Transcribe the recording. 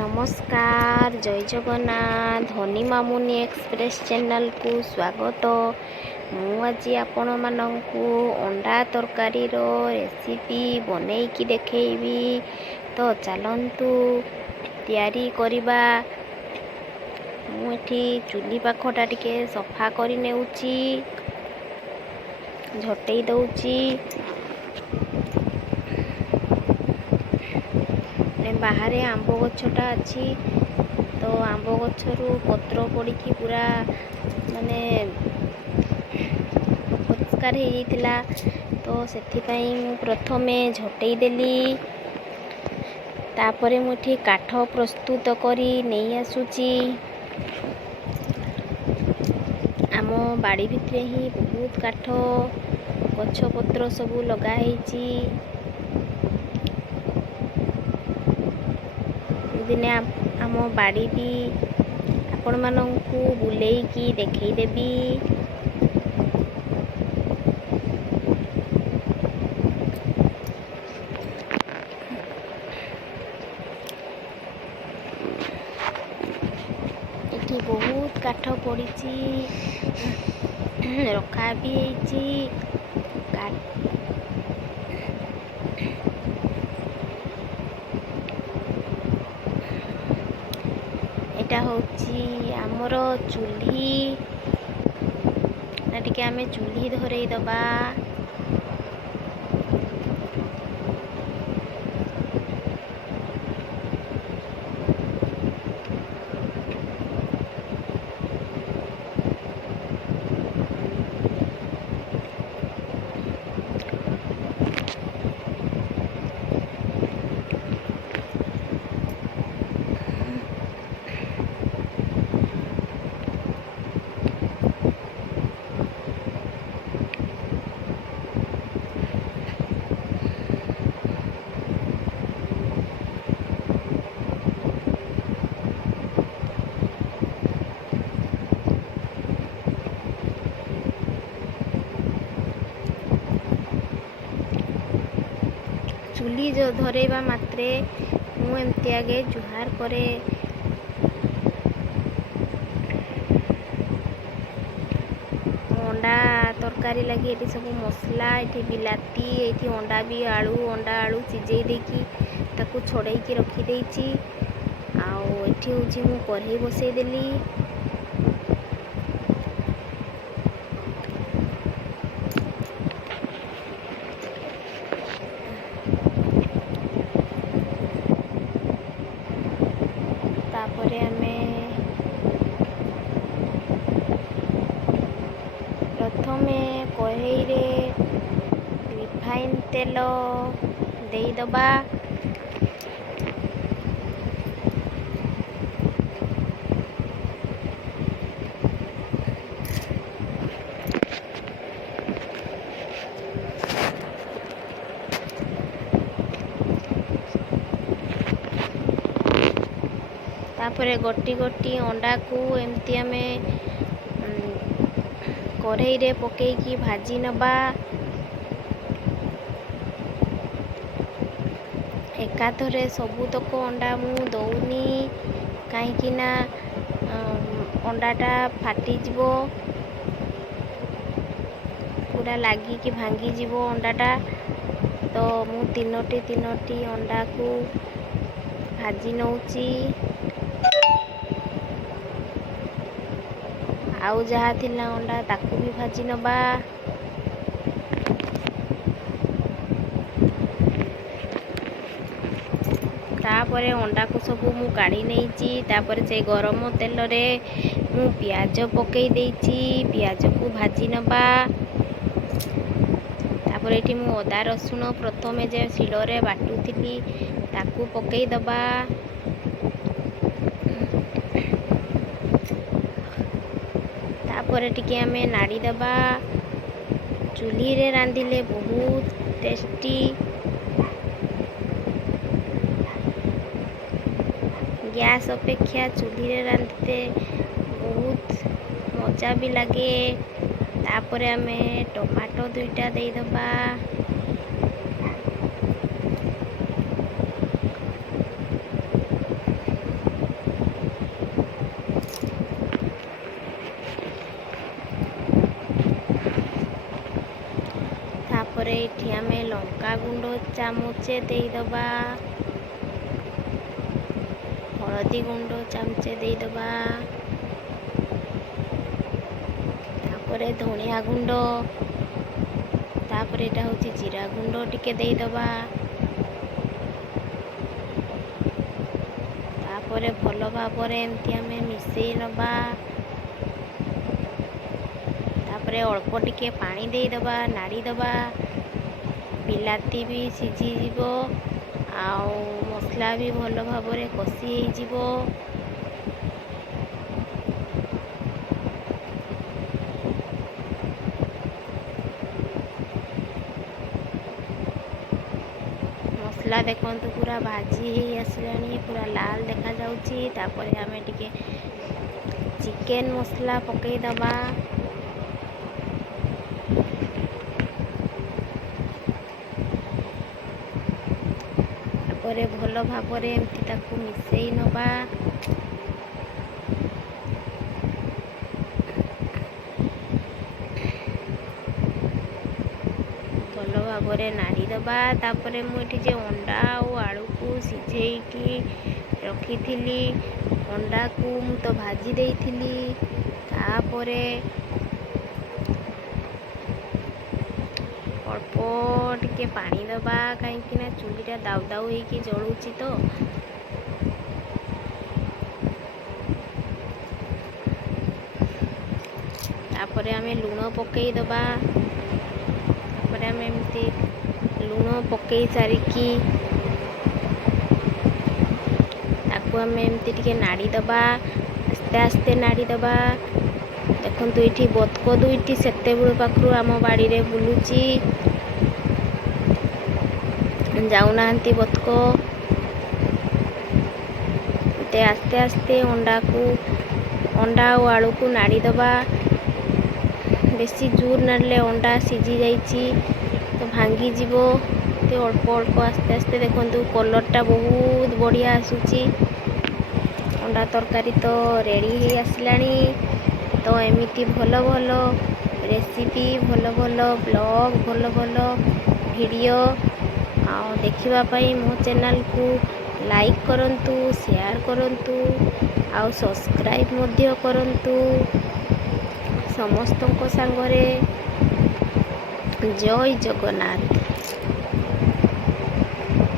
नमस्कार जय जगन्नाथ धनी मामुनी एक्सप्रेस चैनल को स्वागत। आज आपण मानू अंडा तरकारी रेसिपी बनैकी देखैबी तो चलतु तैयारी करबा। मुठी चुली पाखटा टिके सफा कर नेउची झटई दउची। बाहर आंब गछटा अच्छी तो आंब गछरू पत्र पड़ी पूरा माने परिष्कार हो जाता तो सेथिपाई मु प्रथमे झटई देली। तापरे मुठी काठ प्रस्तुत करी नहीं आसुची। आम बाड़ी भितरे ही बहुत काठ गछ पत्र सबू लगाई। दिने आम बाड़ी भी आपण मानंकु बुलेकी देखई देबी। एठी बहुत काठ पड़ीची रखा भी होईची। एटा होची आमर चूल्ही ना टिके आमे चूल्ही धरई दबा। चूली जो धरेबा मात्रे मु एमती आगे जुहार करे। अंडा तरकारी लगी ये सब मसला ये बिलाती ये अंडा भी अंडा आलू सिझे देकी ताकू छड़े की रखी देची। आउ एठी होची मु कढ़ई बसई देली। तापरे आमे प्रथमे कढ़ई रे रिफाइन तेल देई दबा। तापरे गोटी गोटी अंडा को एमती आमे कढ़ई रे पकेकी भाजी नबा। एकाथरे सबुतक अंडा मु दौनी कहीं ना अंडाटा फाटी जीवो पूरा लागी कि भांगी जीवो अंडाटा। तो मु तीनोटी अंडा को भाजी नौची। आउ जहाँ थिला अंडा ताकू भी भाजी नबा। तापरे अंडा को सब मु काढ़ी नहींची। तापरे से गरम तेल रे मु प्याज पकई देइची। प्याज को भाजी नबा। तापरे एठी मु अदा रसुण प्रथमे जे शिଳରେ बाटुथिली ताकू पकई दबा। तापरे टिके आमे नाड़ी दबा। चूल्ही रे रांधिले बहुत टेस्टी। गैस अपेक्षा चूल्ही रे रांधते बहुत मजा भी लगे। तापरे आमे टमाटो दुईटा देई दबा। ଚାମଚେ ଦେଇଦବା, ହଳଦୀ ଗୁଣ୍ଡ ଚାମଚେ ଦେଇଦବା, ତାପରେ ଧନିଆ ଗୁଣ୍ଡ, ତାପରେ ଏଇଟା ହେଉଛି ଜିରା ଗୁଣ୍ଡ ଟିକେ ଦେଇଦବା। ତାପରେ ଭଲ ଭାବରେ ଏମିତି ଆମେ ମିଶେଇ ନେବା। ତାପରେ ଅଳ୍ପ ଟିକେ ପାଣି ଦେଇଦବା, ନାଡ଼ି ଦେବା। ବିଲାତି ବି ସିଝିଯିବ ଆଉ ମସଲା ବି ଭଲ ଭାବରେ କଷି ହେଇଯିବ। ମସଲା ଦେଖନ୍ତୁ ପୁରା ଭାଜି ହେଇ ଆସିଲାଣି, ପୁରା ଲାଲ ଦେଖାଯାଉଛି। ତାପରେ ଆମେ ଟିକେ ଚିକେନ ମସଲା ପକେଇଦବା। ତାପରେ ଭଲ ଭାବରେ ଏମିତି ତାକୁ ମିଶେଇ ନେବା। ଭଲ ଭାବରେ ନାଡ଼ି ଦେବା। ତାପରେ ମୁଁ ଏଠି ଯେ ଅଣ୍ଡା ଆଉ ଆଳୁକୁ ସିଝେଇକି ରଖିଥିଲି, ଅଣ୍ଡାକୁ ମୁଁ ତ ଭାଜି ଦେଇଥିଲି। ତାପରେ ଅଳ୍ପ ଟିକେ ପାଣି ଦେବା, କାହିଁକିନା ଚୁଲିଟା ଦାଉ ଦାଉ ହେଇକି ଜଳୁଛି ତ। ତାପରେ ଆମେ ଲୁଣ ପକେଇଦବା। ତାପରେ ଆମେ ଏମିତି ଲୁଣ ପକେଇ ସାରିକି ତାକୁ ଆମେ ଏମିତି ଟିକେ ନାଡ଼ି ଦେବା, ଆସ୍ତେ ଆସ୍ତେ ନାଡ଼ି ଦେବା। ଦେଖନ୍ତୁ ଏଇଠି ବତକ ଦୁଇଟି ସେତେବେଳ ପାଖରୁ ଆମ ବାଡ଼ିରେ ବୁଲୁଛି, ଯାଉନାହାନ୍ତି ବତକ। ଏତେ ଆସ୍ତେ ଆସ୍ତେ ଅଣ୍ଡା ଆଉ ଆଳୁକୁ ନାଡ଼ି ଦେବା। ବେଶୀ ଜୋର ନାଡ଼ିଲେ ଅଣ୍ଡା ସିଝି ଯାଇଛି ତ ଭାଙ୍ଗିଯିବ। ଏତେ ଅଳ୍ପ ଅଳ୍ପ ଆସ୍ତେ ଆସ୍ତେ ଦେଖନ୍ତୁ କଲର୍ଟା ବହୁତ ବଢ଼ିଆ ଆସୁଛି। ଅଣ୍ଡା ତରକାରୀ ତ ରେଡ଼ି ହେଇ ଆସିଲାଣି। ତ ଏମିତି ଭଲ ଭଲ ରେସିପି, ଭଲ ଭଲ ବ୍ଲଗ୍, ଭଲ ଭଲ ଭିଡ଼ିଓ ଆଉ ଦେଖିବା ପାଇଁ ମୋ ଚ୍ୟାନେଲକୁ ଲାଇକ୍ କରନ୍ତୁ, ସେୟାର କରନ୍ତୁ ଆଉ ସବସ୍କ୍ରାଇବ୍ ମଧ୍ୟ କରନ୍ତୁ। ସମସ୍ତଙ୍କ ସାଙ୍ଗରେ ଜୟ ଜଗନ୍ନାଥ।